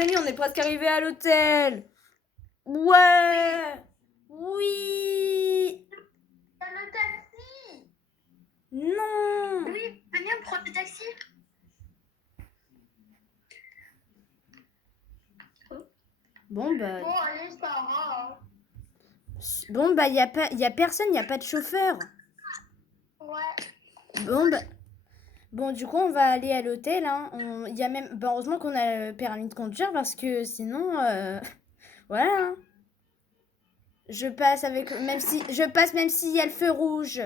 amis, on est presque arrivé à l'hôtel. Ouais. Oui. T'as le taxi. Non. Oui, venez, on prend le taxi. Bon, bah... Bon, allez, ça va. Bon, bah, y a personne, y a pas de chauffeur. Ouais. Bon, bah... Bon, du coup, on va aller à l'hôtel, hein. Y a même... Bah, heureusement qu'on a le permis de conduire, parce que sinon... Voilà, hein. Je passe même s'il y a le feu rouge.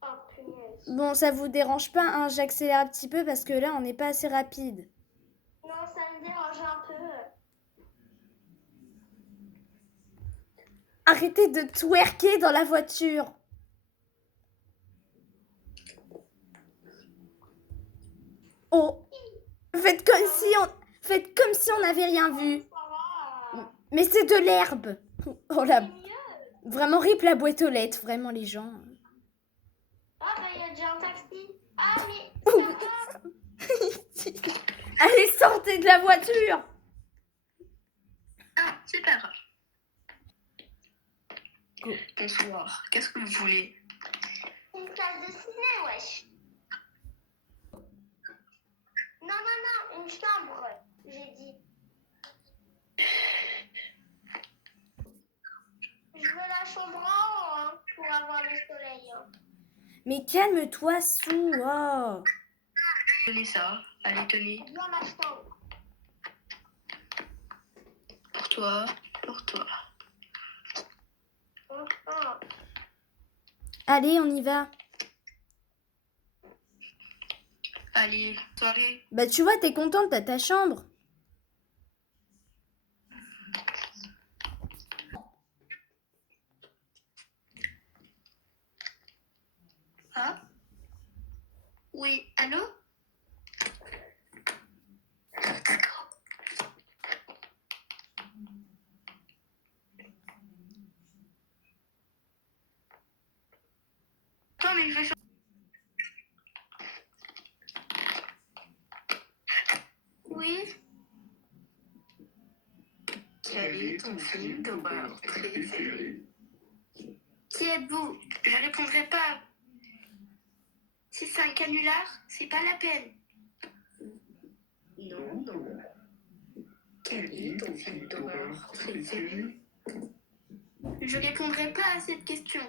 Oh, punaise. Bon, ça vous dérange pas, hein, j'accélère un petit peu parce que là, on n'est pas assez rapide. Non, ça me dérange un peu. Arrêtez de twerker dans la voiture. Oh, faites comme si on n'avait rien vu. Ça va. Mais c'est de l'herbe. Oh la... C'est mieux. Vraiment rip la boîte aux lettres, vraiment les gens. Ah, bah, il y a déjà un taxi. Ah, mais ça va. Allez, sortez de la voiture. Ah, super. Bonsoir. Qu'est-ce que vous voulez? Une place de ciné, wesh. Non, une chambre, j'ai dit. Je veux la chambre en haut, hein, pour avoir le soleil. Hein. Mais calme-toi, Sou. Oh. Tenez ça. Allez, tenez. Viens ma chambre. Pour toi. Pour toi. Enfin. Allez, on y va. Allez, soirée. Bah tu vois, t'es contente, t'as ta chambre. Ah? Oui, allô? Non, mais je vais... Oui? Quel est ton film d'horreur préféré? Qui êtes-vous? Je répondrai pas. Si c'est un canular, c'est pas la peine. Non. Quel est ton film d'horreur préféré? Je répondrai pas à cette question.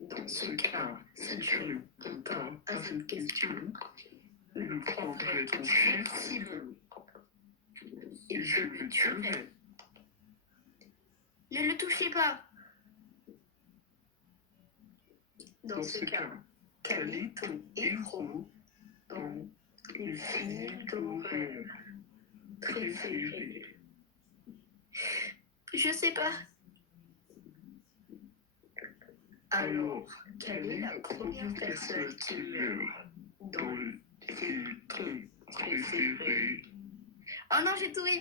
Dans ce cas, si tu réponds pas à cette question, je prendrai ton cher Simon et je le tuerai. Ne le touchez pas. Dans ce cas, quel est ton héros dans les films d'horreur préférés? Je sais pas. Alors, quelle est la première personne qui meurt dans le film préféré? Oh non, j'ai tout dit!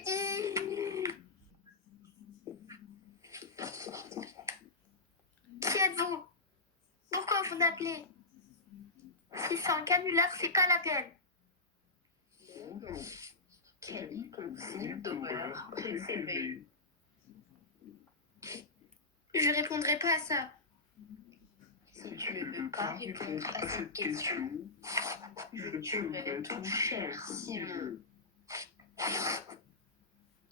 Qui êtes-vous? Pourquoi vous m'appelez? Si c'est un canular, c'est pas la peine. Non. Quel est ton film d'horreur préféré? Je répondrai pas à ça. Si tu ne veux pas répondre à cette question, je tuerai ton cher Simon.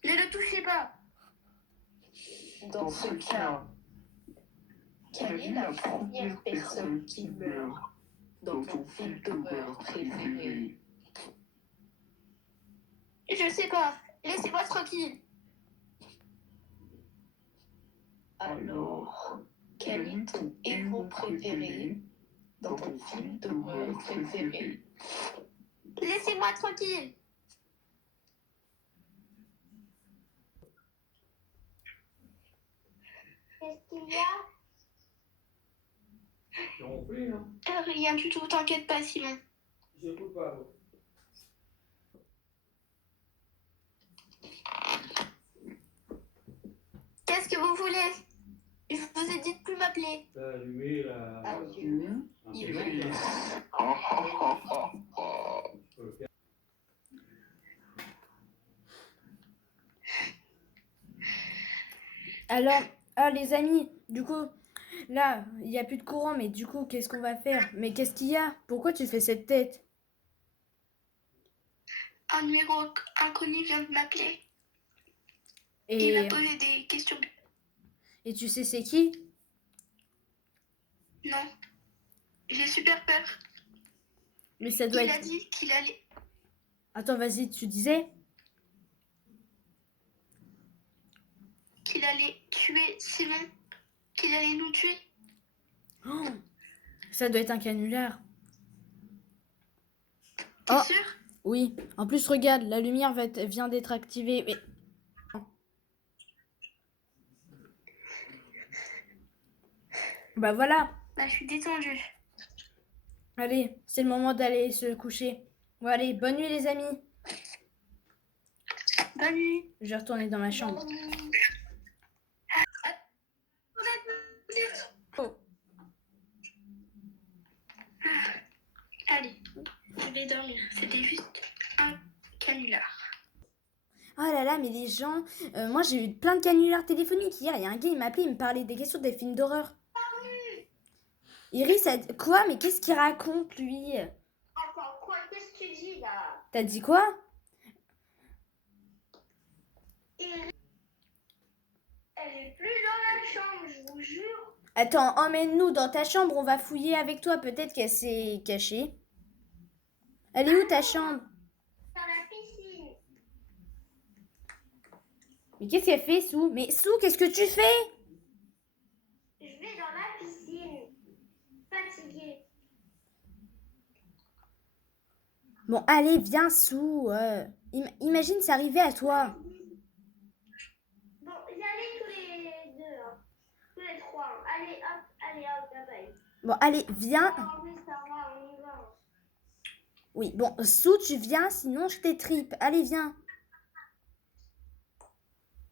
Ne le touchez pas. Dans ce cas, quelle est la première personne qui meurt dans ton film d'horreur préféré? Je sais pas. Laissez-moi tranquille. Alors, quel est ton héros préféré dans ton film d'horreur préféré? Laissez-moi tranquille. Qu'est-ce qu'il y a? Rien du tout, t'inquiète pas, Simon. J'écoute pas. Qu'est-ce que vous voulez? Je vous ai dit de plus m'appeler. T'as allumé la... Allume, Iris. Alors, les amis, du coup, là, il n'y a plus de courant, mais du coup, qu'est-ce qu'on va faire? Mais qu'est-ce qu'il y a? Pourquoi tu fais cette tête? Un numéro inconnu vient de m'appeler. Il Et, m'a posé des questions. et tu sais c'est qui? Non, j'ai super peur. Mais ça doit Il a être... dit qu'il allait... Attends, vas-y, tu disais? qu'il allait tuer Simon, qu'il allait nous tuer. Oh, ça doit être un canular. T'es Oh. sûr? Oui, en plus, regarde, la lumière vient d'être activée. Mais... Bah voilà. Bah, je suis détendue. Allez, c'est le moment d'aller se coucher. Bon, allez, bonne nuit les amis. Bonne nuit. Je vais retourner dans ma chambre. Oh. Allez, je vais dormir. C'était juste un canular. Oh là là, mais les gens... moi, j'ai eu plein de canulars téléphoniques hier. Il y a un gars, il m'a appelé, il me parlait des questions des films d'horreur. Iris, quoi? Mais qu'est-ce qu'il raconte, lui? Attends, quoi? Qu'est-ce que tu dis là? T'as dit quoi? Elle est plus dans la chambre, je vous jure. Attends, emmène-nous dans ta chambre, on va fouiller avec toi. Peut-être qu'elle s'est cachée. Elle est où ta chambre? Dans la piscine. Mais qu'est-ce qu'elle fait, Sou? Mais Sou, qu'est-ce que tu fais? Je vais dans la piscine. Fatiguée. Bon, allez, viens, Sou. Imagine, c'est arrivé à toi. Bon, y allez tous les deux, hein. Tous les trois. Hein. Allez hop, bye bye. Bon, allez, viens. Ah oui, ça va, on y va. Oui, bon, Sou, tu viens, sinon je t'étripe. Allez, viens.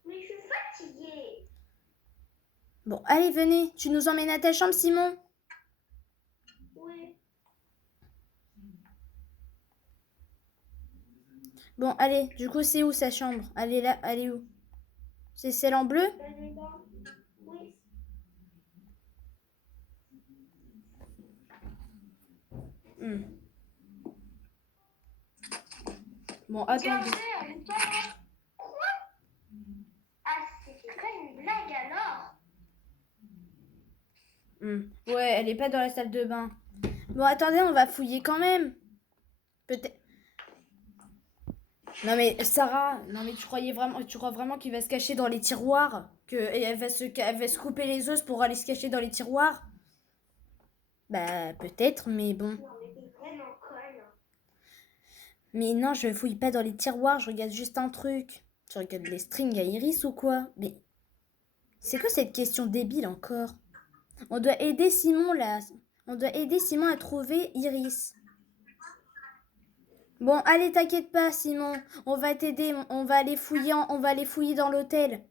Mais je suis fatiguée. Bon, allez, venez. Tu nous emmènes à ta chambre, Simon? Oui. Bon, allez, du coup, c'est où sa chambre? Elle est là, elle est où? C'est celle en bleu? Elle est là. Oui. Bon, attendez. Elle est pas là. Quoi? Ah, c'était pas une blague alors? Ouais, elle est pas dans la salle de bain. Bon, attendez, on va fouiller quand même. Peut-être. Non mais Sarah, non mais tu crois vraiment qu'il va se cacher dans les tiroirs? Elle va se couper les os pour aller se cacher dans les tiroirs? Bah peut-être, mais bon. Non, mais t'es vraiment conne. Mais non, je fouille pas dans les tiroirs, je regarde juste un truc. Tu regardes les strings à Iris ou quoi? Mais c'est quoi cette question débile encore? On doit aider Simon là. On doit aider Simon à trouver Iris. Bon, allez, t'inquiète pas, Simon. On va t'aider. On va aller fouiller dans l'hôtel.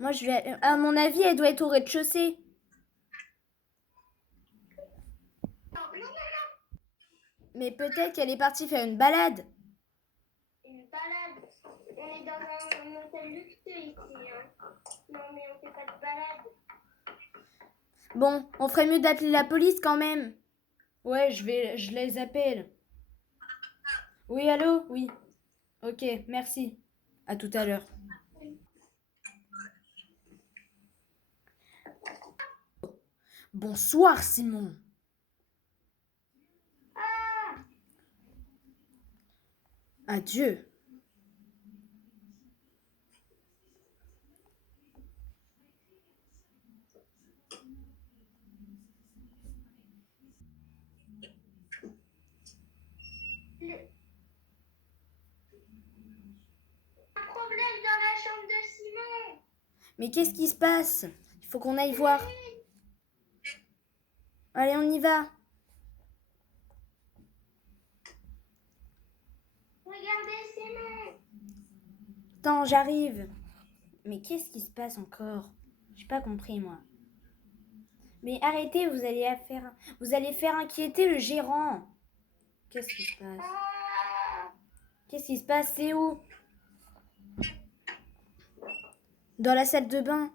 Moi, je vais. À mon avis, elle doit être au rez-de-chaussée. Mais peut-être qu'elle est partie faire une balade. Une balade. On est dans un hôtel luxueux ici. Hein. Non, mais on fait pas de balade. Bon, on ferait mieux d'appeler la police quand même. Ouais, je les appelle. Oui, allô? Oui. Ok, merci. À tout à l'heure. Bonsoir, Simon. Adieu. Un problème dans la chambre de Simon. Mais qu'est-ce qui se passe? Il faut qu'on aille voir. Allez, on y va. Regardez Simon. Attends, j'arrive. Mais qu'est-ce qui se passe encore? J'ai pas compris, moi. Mais arrêtez, vous allez faire inquiéter le gérant. Qu'est-ce qui se passe? Qu'est-ce qui se passe? C'est où? Dans la salle de bain.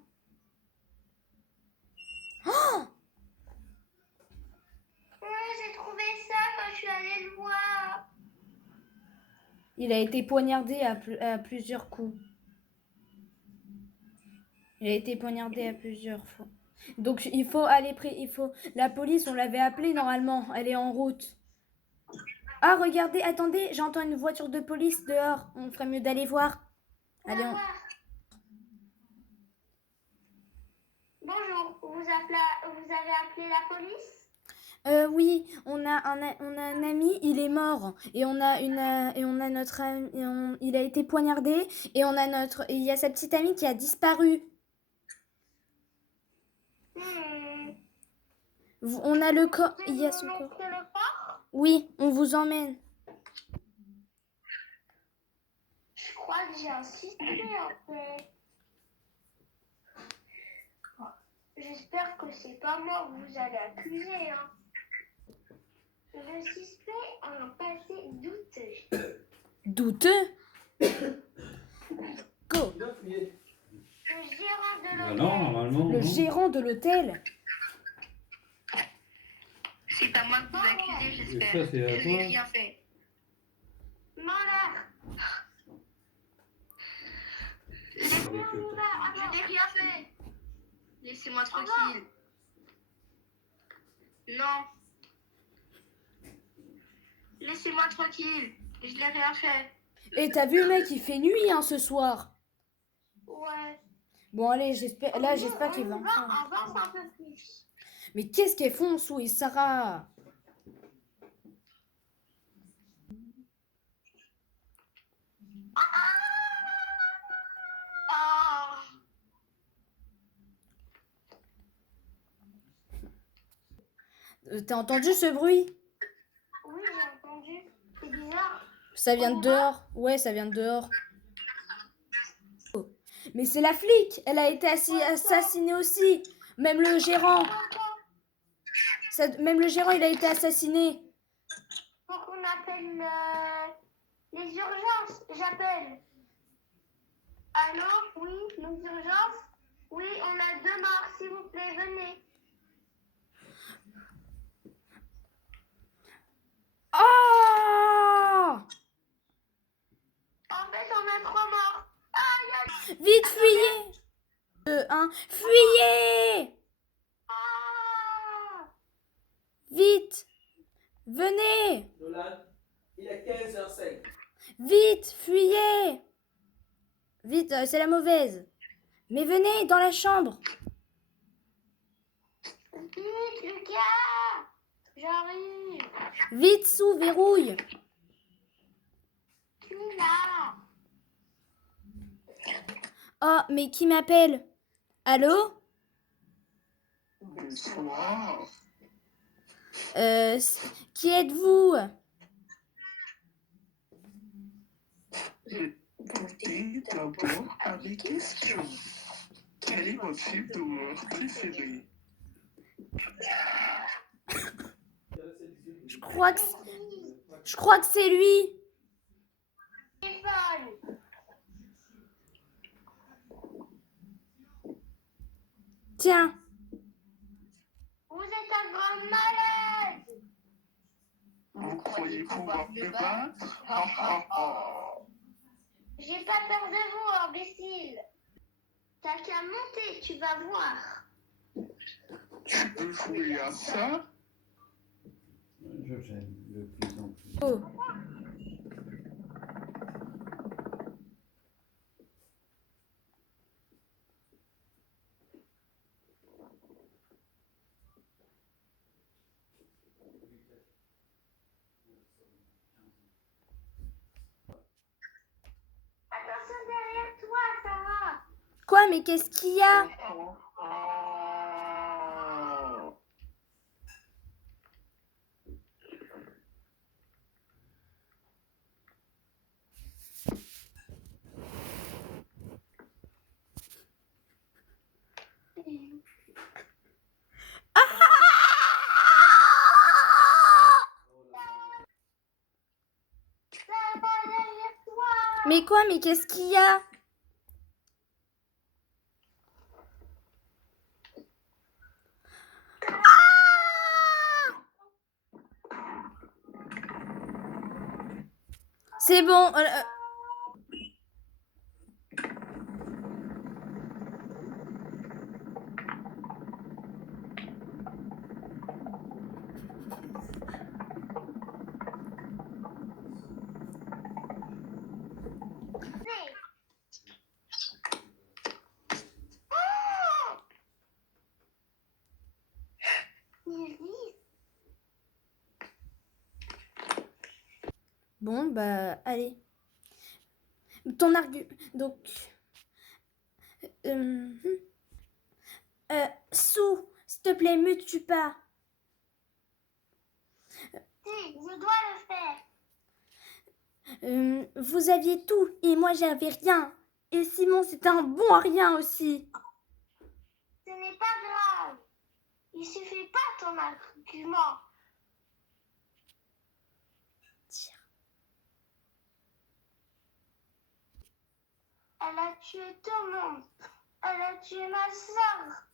Il a été poignardé à plusieurs coups. Il a été poignardé à plusieurs fois. Donc il faut aller la police, on l'avait appelée normalement, elle est en route. Ah regardez, attendez, j'entends une voiture de police dehors. On ferait mieux d'aller voir. Allez, on... Bonjour, vous avez appelé la police? Oui, on a un ami, il est mort et on a notre ami, il a été poignardé et il y a sa petite amie qui a disparu. On a le corps, il y a son corps. Oui, on vous emmène. Je crois que j'ai un suspect en fait. J'espère que c'est pas moi que vous allez accuser. Hein. Le suspect a un passé douteux. Douteux? Go. Le gérant de Ah l'hôtel. non, normalement. Le non. gérant de l'hôtel. C'est pas moi que vous accusez, Et j'espère. ça, c'est à Je toi. n'ai rien fait. Malheur. Avec, Je n'ai rien fait. Laissez-moi tranquille. Non. Laissez-moi tranquille. Je n'ai rien fait. Et t'as vu, mec, il fait nuit hein, ce soir. Ouais. Bon, allez, j'espère qu'il va enfin. Avance un peu plus. Mais qu'est-ce qu'elles font, Sou et Sarah? Ah. T'as entendu ce bruit? Oui, j'ai entendu. C'est bizarre. Ça vient de dehors. Ouais, ça vient de dehors. Oh. Mais c'est la flic. Elle a été assassinée aussi. Même le gérant. Même le gérant, il a été assassiné. Faut qu'on appelle les urgences. J'appelle. Allô? Oui, les urgences? Oui, on a 2 morts, s'il vous plaît, venez. Ah! En fait, on a 3 morts. Vite, fuyez! 2, 1, fuyez! Ah! Vite! Venez! Nolan, il est 15h05. Vite, fuyez! Vite, c'est la mauvaise. Mais venez dans la chambre. Vite, Lucas! J'arrive. Vite, sous, verrouille. Je suis là. Oh, mais qui m'appelle? Allô? Bonsoir. Qui êtes-vous? Répondez d'abord à mes questions. Quel est votre film d'horreur préféré? Je crois que c'est lui. Téléphone. Tiens. Vous êtes un grand malade. Vous croyez pouvoir me battre? Ha ha ha! J'ai pas peur de vous, imbécile. T'as qu'à monter, tu vas voir. Tu peux jouer à ça? Je j'aime de plus en plus. Oh. Attention derrière toi, Sarah. Quoi, mais qu'est-ce qu'il y a? Sarah, derrière toi. Mais quoi, mais qu'est-ce qu'il y a? C'est bon. Bon, bah, allez. Ton argument. Donc. Sou, s'il te plaît, me tue pas. Si, je dois le faire. Vous aviez tout et moi j'avais rien. Et Simon c'est un bon à rien aussi. Ce n'est pas grave. Il suffit pas ton argument. Elle a tué tout le monde. Elle a tué ma soeur.